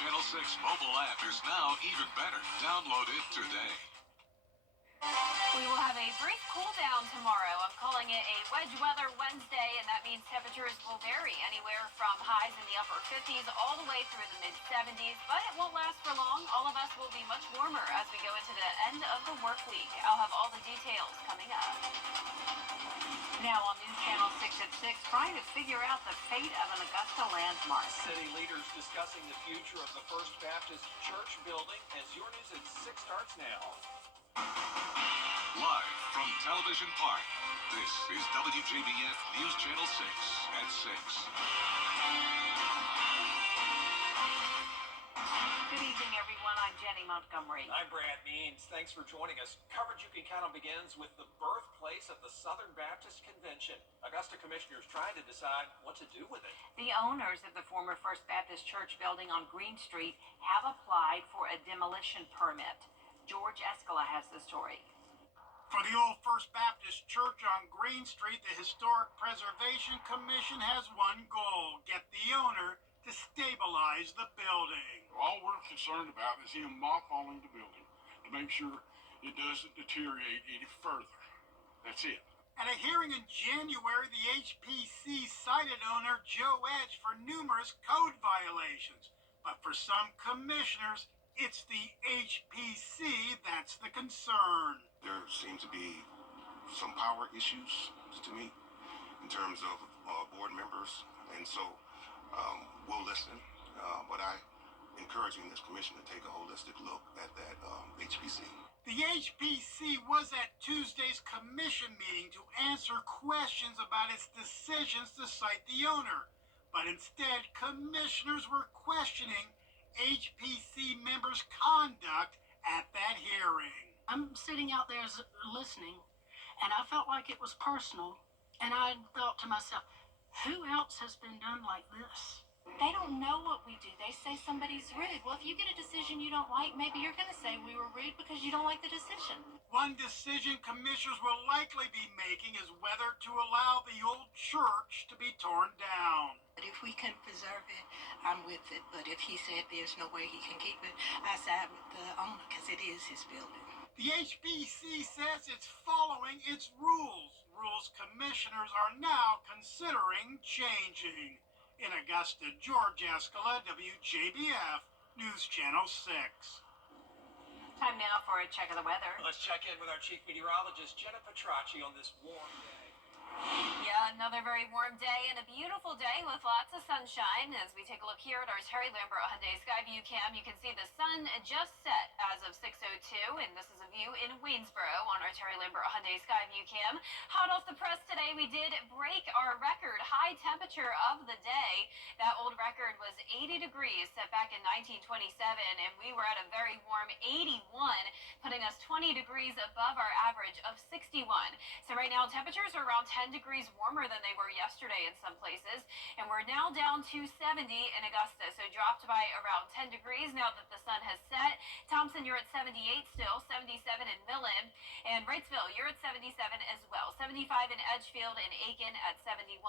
Channel 6 mobile app is now even better. Download it today. We will have a brief cool down tomorrow. I'm calling it a wedge weather Wednesday, and that means temperatures will vary anywhere from highs in the upper 50s all the way through the mid 70s, but it won't last for long. All of us will be much warmer as we go into the end of the work week. I'll have all the details coming up. Now on News Channel 6 at 6, trying to figure out the fate of an Augusta landmark. City leaders discussing the future of the First Baptist Church building as your news at 6 starts now. Live from Television Park, this is WJBF News Channel 6 at 6. Good evening, everyone. I'm Jenny Montgomery. I'm Brad Means. Thanks for joining us. Coverage you can count on begins with the birthplace of the Southern Baptist Convention. Augusta commissioners trying to decide what to do with it. The owners of the former First Baptist Church building on Green Street have applied for a demolition permit. George Escala has the story. For the old First Baptist Church on Green Street, the Historic Preservation Commission has one goal: get the owner to stabilize the building. All we're concerned about is him mothballing the building to make sure it doesn't deteriorate any further. That's it. At a hearing in January, the HPC cited owner Joe Edge for numerous code violations. But for some commissioners, it's the HPC that's the concern. There seems to be some power issues to me in terms of board members, and so we'll listen, but I'm encouraging this commission to take a holistic look at that HPC. The HPC was at Tuesday's commission meeting to answer questions about its decisions to cite the owner, but instead commissioners were questioning HPC members' conduct at that hearing. I'm sitting out there listening, and I felt like it was personal, and I thought to myself, who else has been done like this? They don't know what we do. They say somebody's rude. Well, if you get a decision you don't like, maybe you're going to say we were rude because you don't like the decision. One decision commissioners will likely be making is whether to allow the old church to be torn down. But if we can preserve it, I'm with it. But if he said there's no way he can keep it, I side with the owner because it is his building. The HBC says it's following its rules. Rules commissioners are now considering changing. In Augusta, George Escala, WJBF, News Channel 6. Time now for a check of the weather. Let's check in with our chief meteorologist, Jenna Petracci, on this warm day. Yeah, another very warm day and a beautiful day with lots of sunshine. As we take a look here at our Terry Lambert Hyundai Skyview cam, you can see the sun just set as of 6:02, and this is a view in Waynesboro on our Terry Lambert Hyundai Skyview cam. Hot off the press today, we did break our record high temperature of the day. That old record was 80 degrees set back in 1927, and we were at a very warm 81, putting us 20 degrees above our average of 61. So right now, temperatures are around 10 degrees warmer than they were yesterday in some places, and we're now down to 70 in Augusta, so dropped by around 10 degrees now that the sun has set. Thompson, you're at 78 still, 77 in Millen, and Wrightsville, you're at 77 as well, 75 in Edgefield and Aiken at 71.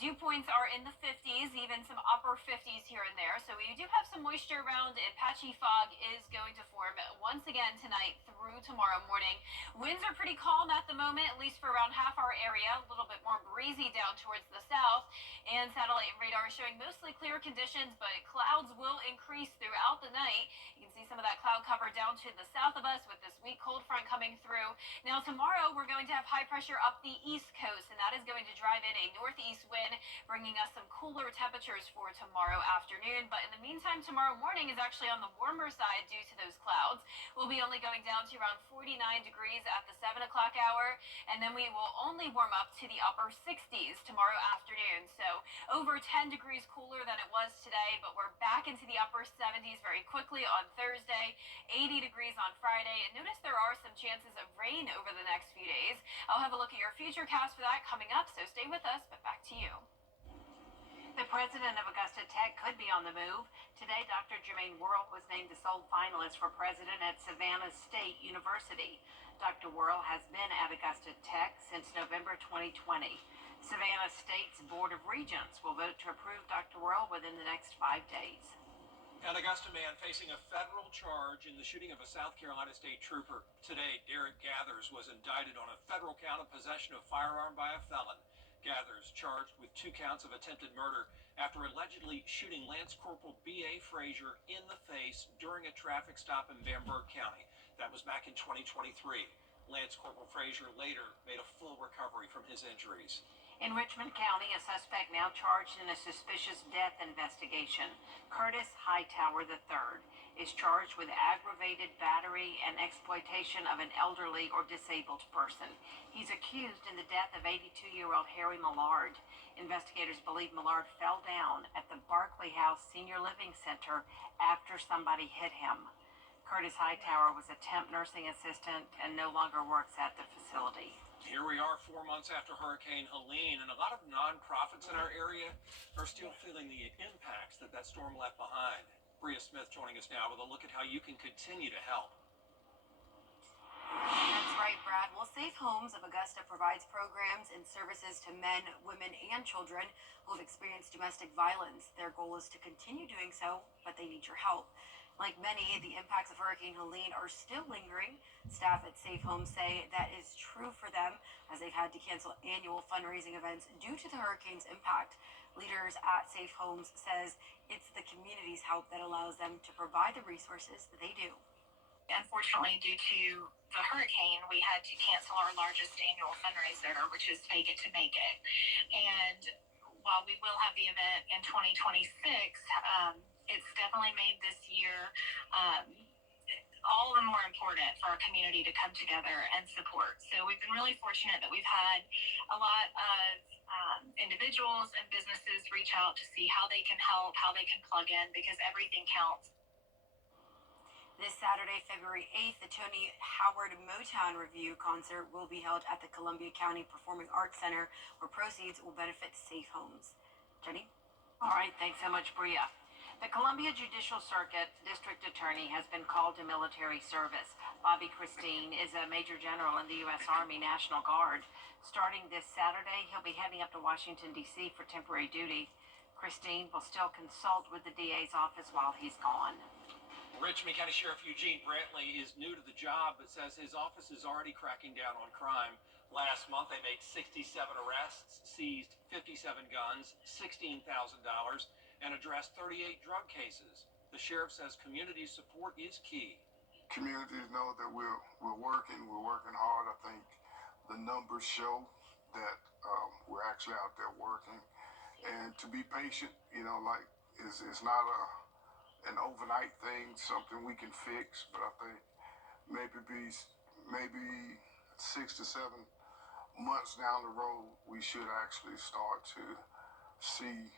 Dew points are in the 50s, even some upper 50s here and there, so we do have some moisture around, and patchy fog is going to form once again tonight through tomorrow morning. Winds are pretty calm at the moment, at least for around half our area. A little bit more breezy down towards the south, and satellite radar showing mostly clear conditions, but clouds will increase throughout the night. You can see some of that cloud cover down to the south of us with this weak cold front coming through. Now tomorrow we're going to have high pressure up the east coast, and that is going to drive in a northeast wind, bringing us some cooler temperatures for tomorrow afternoon. But in the meantime, tomorrow morning is actually on the warmer side due to those clouds. We'll be only going down to around 49 degrees at the 7 o'clock hour, and then we will only warm up to the upper 60s tomorrow afternoon. So over 10 degrees cooler than it was today, but we're back into the upper 70s very quickly on Thursday, 80 degrees on Friday. And notice there are some chances of rain over the next few days. I'll have a look at your future cast for that coming up, so stay with us, but back to you. The president of Augusta Tech could be on the move. Today, Dr. Jermaine Worrell was named the sole finalist for president at Savannah State University. Dr. Worrell has been at Augusta Tech since November 2020. Savannah State's Board of Regents will vote to approve Dr. Worrell within the next 5 days. An Augusta man facing a federal charge in the shooting of a South Carolina state trooper. Today, Derek Gathers was indicted on a federal count of possession of firearm by a felon. Gathers charged with 2 counts of attempted murder after allegedly shooting Lance Corporal B.A. Frazier in the face during a traffic stop in Bamberg County. That was back in 2023. Lance Corporal Frazier later made a full recovery from his injuries. In Richmond County, a suspect now charged in a suspicious death investigation. Curtis Hightower III is charged with aggravated battery and exploitation of an elderly or disabled person. He's accused in the death of 82-year-old Harry Millard. Investigators believe Millard fell down at the Barclay House Senior Living Center after somebody hit him. Curtis Hightower was a temp nursing assistant and no longer works at the facility. Here we are 4 months after Hurricane Helene, and a lot of nonprofits in our area are still feeling the impacts that storm left behind. Bria Smith joining us now with a look at how you can continue to help. That's right, Brad. Well, Safe Homes of Augusta provides programs and services to men, women, and children who have experienced domestic violence. Their goal is to continue doing so, but they need your help. Like many, the impacts of Hurricane Helene are still lingering. Staff at Safe Homes say that is true for them, as they've had to cancel annual fundraising events due to the hurricane's impact. Leaders at Safe Homes says it's the community's help that allows them to provide the resources that they do. Unfortunately, due to the hurricane, we had to cancel our largest annual fundraiser, which is Fake It to Make It. And while we will have the event in 2026, it's definitely made this year all the more important for our community to come together and support. So we've been really fortunate that we've had a lot of individuals and businesses reach out to see how they can help, how they can plug in, because everything counts. This Saturday, February 8th, the Tony Howard Motown Review concert will be held at the Columbia County Performing Arts Center, where proceeds will benefit Safe Homes. Jenny? All right, thanks so much, Bria. The Columbia Judicial Circuit District Attorney has been called to military service. Bobby Christine is a Major General in the U.S. Army National Guard. Starting this Saturday, he'll be heading up to Washington, D.C. for temporary duty. Christine will still consult with the DA's office while he's gone. Richmond County Sheriff Eugene Brantley is new to the job, but says his office is already cracking down on crime. Last month, they made 67 arrests, seized 57 guns, $16,000, and addressed 38 drug cases. The sheriff says community support is key. Communities know that we're working hard. I think the numbers show that we're actually out there working, and to be patient, it's not an overnight thing, something we can fix, but I think maybe 6 to 7 months down the road, we should actually start to see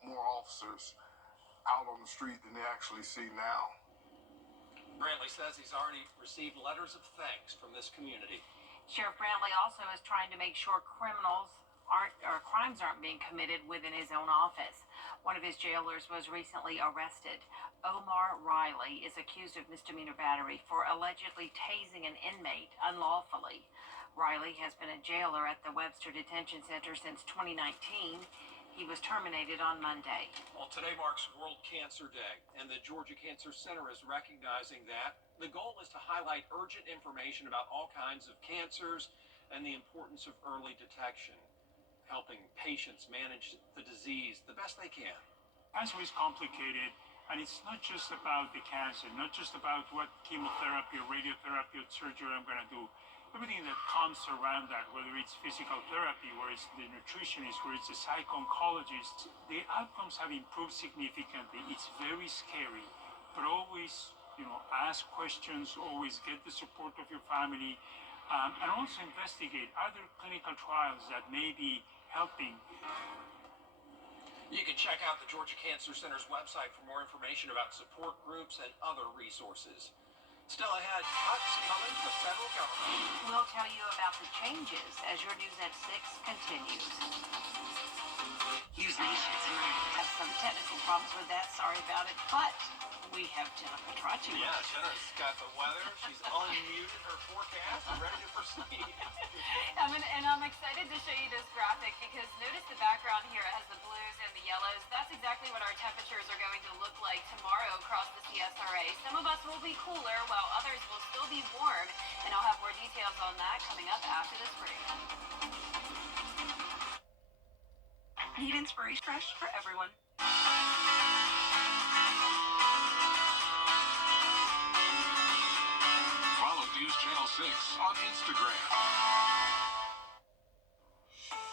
more officers out on the street than they actually see now. Brantley says he's already received letters of thanks from this community. Sheriff Brantley also is trying to make sure crimes aren't being committed within his own office. One of his jailers was recently arrested. Omar Riley is accused of misdemeanor battery for allegedly tasing an inmate unlawfully. Riley has been a jailer at the Webster Detention Center since 2019. He was terminated on Monday. Well, today marks World Cancer Day, and the Georgia Cancer Center is recognizing that. The goal is to highlight urgent information about all kinds of cancers and the importance of early detection, helping patients manage the disease the best they can. Cancer is complicated, and it's not just about the cancer, not just about what chemotherapy or radiotherapy or surgery I'm going to do. Everything that comes around that, whether it's physical therapy, whether it's the nutritionist, whether it's the psycho-oncologist, the outcomes have improved significantly. It's very scary, but always, ask questions, always get the support of your family, and also investigate other clinical trials that may be helping. You can check out the Georgia Cancer Center's website for more information about support groups and other resources. Still ahead, cuts coming from the federal government. We'll tell you about the changes as your News at 6 continues. News Nation tonight. some technical problems with that. Sorry about it. But we have Jennifer Trotty. Yeah, Jenna's got the weather. She's unmuted her forecast and ready to proceed. I'm excited to show you this graphic because notice the background here. It has the blues and the yellows. That's exactly what our temperatures are going to look like tomorrow across the CSRA. Some of us will be cooler while others will still be warm. And I'll have more details on that coming up after this break. Need inspiration fresh for everyone. Follow News Channel 6 on Instagram.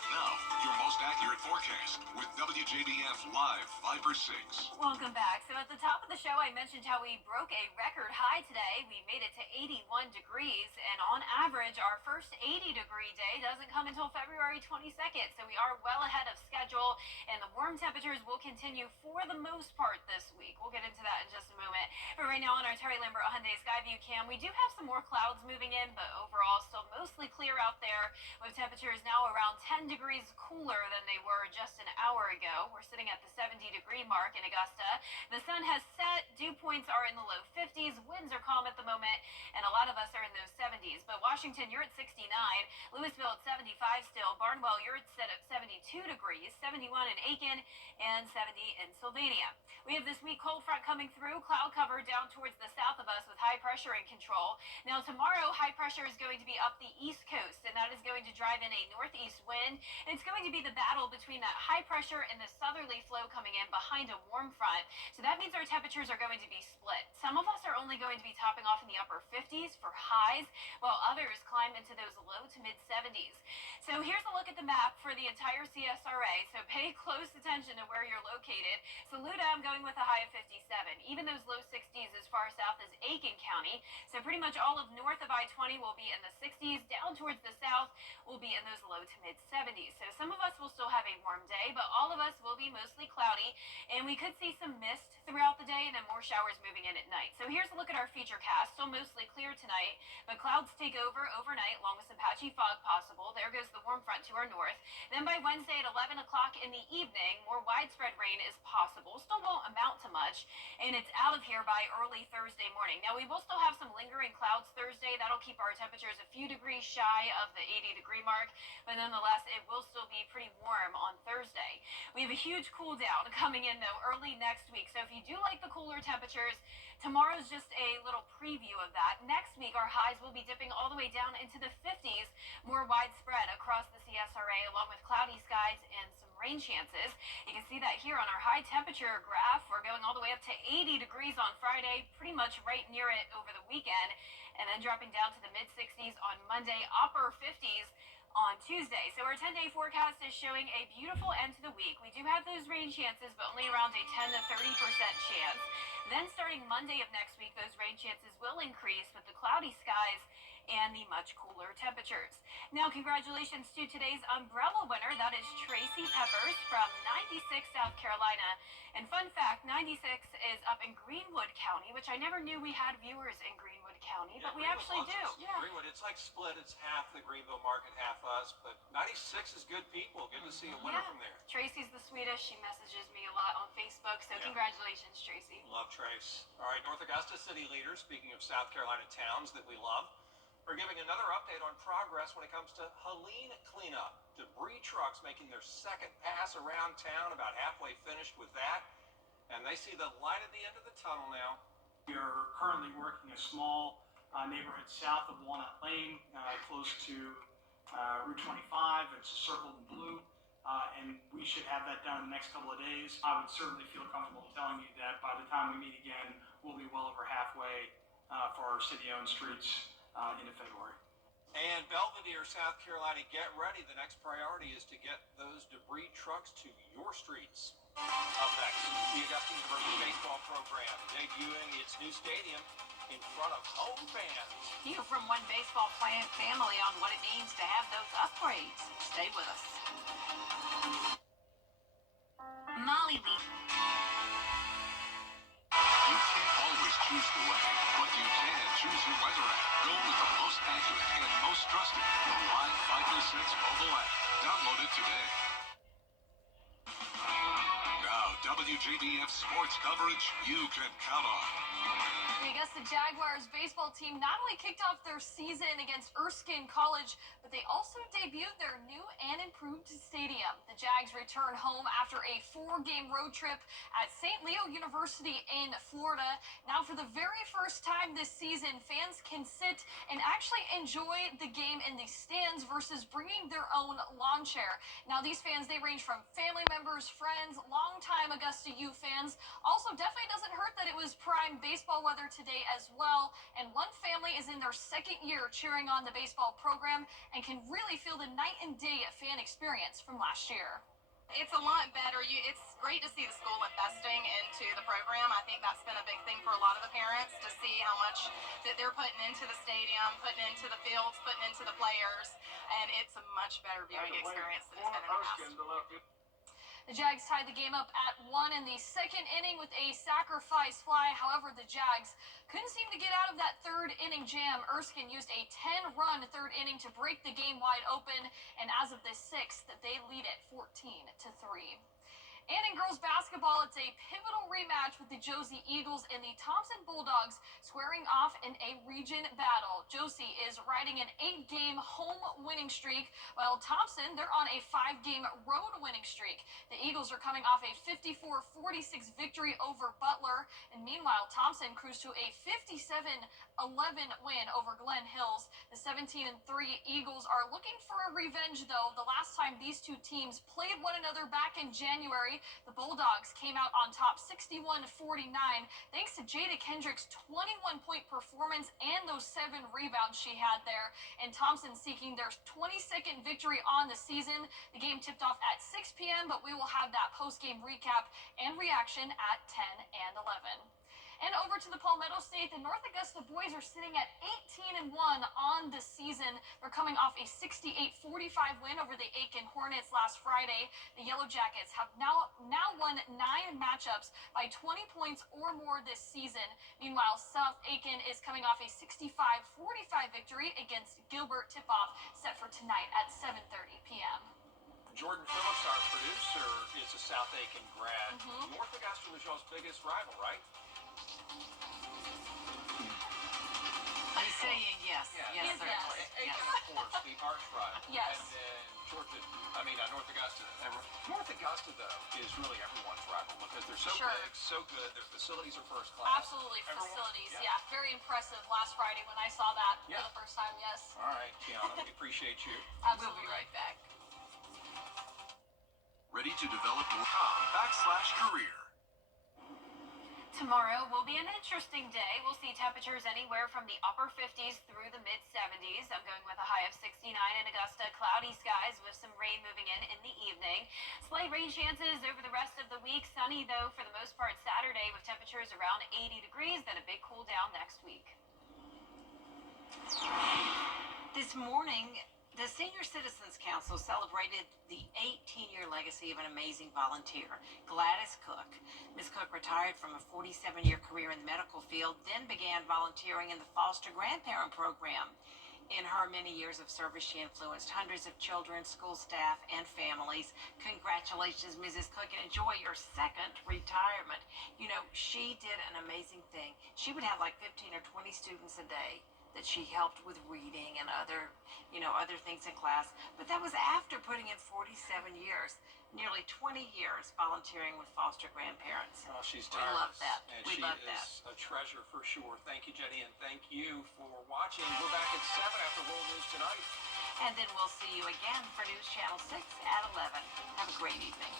Now, your most accurate forecast with WJBF Live Viper 6. Welcome back. So at the top of the show, I mentioned how we broke a record high today. We made it to 81 degrees, and on average, our first 80-degree day doesn't come until February 22nd. So we are well ahead of schedule, and the warm temperatures will continue for the most part this week. We'll get into that in just a moment. But right now on our Terry Lambert Hyundai Skyview cam, we do have some more clouds moving in, but overall still mostly clear out there with temperatures now around 10 degrees cooler than they were just an hour ago. We're sitting at the 70-degree mark in Augusta. The sun has set. Dew points are in the low 50s. Winds are calm at the moment, and a lot of us are in those 70s. But Washington, you're at 69. Louisville at 75 still. Barnwell, you're set at 72 degrees. 71 in Aiken and 70 in Sylvania. We have this weak cold front coming through. Cloud cover down towards the south of us with high pressure in control. Now tomorrow, high pressure is going to be up the east coast, and that is going to drive in a northeast wind. And it's going to be the battle between that high pressure and the southerly flow coming in behind a warm front. So that means our temperatures are going to be split. Some of us are only going to be topping off in the upper 50s for highs, while others climb into those low to mid 70s. So here's a look at the map for the entire CSRA. So pay close attention to where you're located. Saluda, I'm going with a high of 57. Even those low 60s as far south as Aiken County. So pretty much all of north of I-20 will be in the 60s. Down towards the south will be in those low to mid 70s. So some of us will still have a warm day, but all of us will be mostly cloudy, and we could see some mist throughout the day and then more showers moving in at night. So here's a look at our feature cast. Still mostly clear tonight, but clouds take over overnight along with some patchy fog possible. There goes the warm front to our north. Then by Wednesday at 11 o'clock in the evening, more widespread rain is possible. Still won't amount to much, and it's out of here by early Thursday morning. Now we will still have some lingering clouds Thursday. That'll keep our temperatures a few degrees shy of the 80-degree mark, but nonetheless, it will still be pretty warm on Thursday. We have a huge cool down coming in though early next week. So if you do like the cooler temperatures, tomorrow's just a little preview of that. Next week, our highs will be dipping all the way down into the 50s, more widespread across the CSRA, along with cloudy skies and some rain chances. You can see that here on our high temperature graph. We're going all the way up to 80 degrees on Friday, pretty much right near it over the weekend, and then dropping down to the mid 60s on Monday, upper 50s on Tuesday. So our 10-day forecast is showing a beautiful end to the week. We do have those rain chances, but only around a 10 to 30% chance. Then starting Monday of next week, those rain chances will increase with the cloudy skies and the much cooler temperatures. Now, congratulations to today's umbrella winner. That is Tracy Peppers from 96, South Carolina. And fun fact, 96 is up in Greenwood County, which I never knew we had viewers in Greenwood County, but we actually do. Yeah. Greenwood, it's like split. It's half the Greenville market, half us, but 96 is good people. Good to see a winner from there. Tracy's the sweetest. She messages me a lot on Facebook, so congratulations, Tracy. Love Trace. All right, North Augusta city leaders, speaking of South Carolina towns that we love, are giving another update on progress when it comes to Helene cleanup. Debris trucks making their second pass around town, about halfway finished with that, and they see the light at the end of the tunnel now. We are currently working a small neighborhood south of Walnut Lane, close to Route 25. It's circled in blue, and we should have that done in the next couple of days. I would certainly feel comfortable telling you that by the time we meet again, we'll be well over halfway for our city-owned streets into February. And Belvedere, South Carolina, get ready. The next priority is to get those debris trucks to your streets. Up next, the Augusta University baseball program debuting its new stadium in front of home fans. Hear from one baseball family on what it means to have those upgrades. Stay with us. Molly Lee. You can't always choose the weather, but you can choose your weather app. Go with the most accurate and most trusted, the Live Viper 6 mobile app. Download it today. Now, WJBF sports coverage you can count on. The Augusta Jaguars baseball team not only kicked off their season against Erskine College, but they also debuted their new and improved stadium. The Jags return home after a 4-game road trip at St. Leo University in Florida. Now, for the very first time this season, fans can sit and actually enjoy the game in the stands versus bringing their own lawn chair. Now, these fans, they range from family members, friends, longtime Augusta U fans. Also, definitely doesn't hurt that it was prime baseball weather today as well, and one family is in their second year cheering on the baseball program and can really feel the night and day fan experience from last year. It's a lot better. It's great to see the school investing into the program. I think that's been a big thing for a lot of the parents, to see how much that they're putting into the stadium, putting into the fields, putting into the players, and it's a much better viewing experience than it's been in the past. The Jags tied the game up at 1 in the second inning with a sacrifice fly. However, the Jags couldn't seem to get out of that third inning jam. Erskine used a 10-run third inning to break the game wide open, and as of the sixth, they lead it 14-3. And in girls basketball, it's a pivotal rematch with the Josie Eagles and the Thompson Bulldogs squaring off in a region battle. Josie is riding an 8-game home winning streak, while Thompson, they're on a 5-game road winning streak. The Eagles are coming off a 54-46 victory over Butler, and meanwhile, Thompson cruised to a 57-11 win over Glen Hills. The 17-3 Eagles are looking for a revenge, though. The last time these two teams played one another back in January, the Bulldogs came out on top 61-49 thanks to Jada Kendrick's 21-point performance and those 7 rebounds she had there. And Thompson seeking their 22nd victory on the season. The game tipped off at 6 p.m., but we will have that post-game recap and reaction at 10 and 11. And over to the Palmetto State, the North Augusta boys are sitting at 18-1 on the season. They're coming off a 68-45 win over the Aiken Hornets last Friday. The Yellow Jackets have now won 9 matchups by 20 points or more this season. Meanwhile, South Aiken is coming off a 65-45 victory against Gilbert. Tip-off set for tonight at 7:30 p.m. Jordan Phillips, our producer, is a South Aiken grad. North Augusta was y'all's biggest rival, right? He's saying yes. Yes, certainly. Aiken, of course, the arch rival. Yes. And then North Augusta. North Augusta, though, is really everyone's rival because they're so big, so good. Their facilities are first class. Absolutely, facilities. Yeah, very impressive last Friday when I saw that for the first time. Yes. All right, Tiana, we appreciate you. We'll be right back. Ready to develop more.com/career. Tomorrow will be an interesting day. We'll see temperatures anywhere from the upper 50s through the mid 70s. I'm going with a high of 69 in Augusta. Cloudy skies with some rain moving in the evening. Slight rain chances over the rest of the week. Sunny, though, for the most part Saturday with temperatures around 80 degrees. Then a big cool down next week. This morning, the Senior Citizens Council celebrated the 18-year legacy of an amazing volunteer, Gladys Cook. Ms. Cook retired from a 47-year career in the medical field, then began volunteering in the foster grandparent program. In her many years of service, she influenced hundreds of children, school staff, and families. Congratulations, Mrs. Cook, and enjoy your second retirement. You know, she did an amazing thing. She would have like 15 or 20 students a day that she helped with reading and other things in class. But that was after putting in 47 years, nearly 20 years volunteering with foster grandparents. Oh, she's We tireless. love that. And We she love is that. a treasure for sure. Thank you, Jenny, and thank you for watching. We're back at 7 after World News Tonight. And then we'll see you again for News Channel 6 at 11. Have a great evening.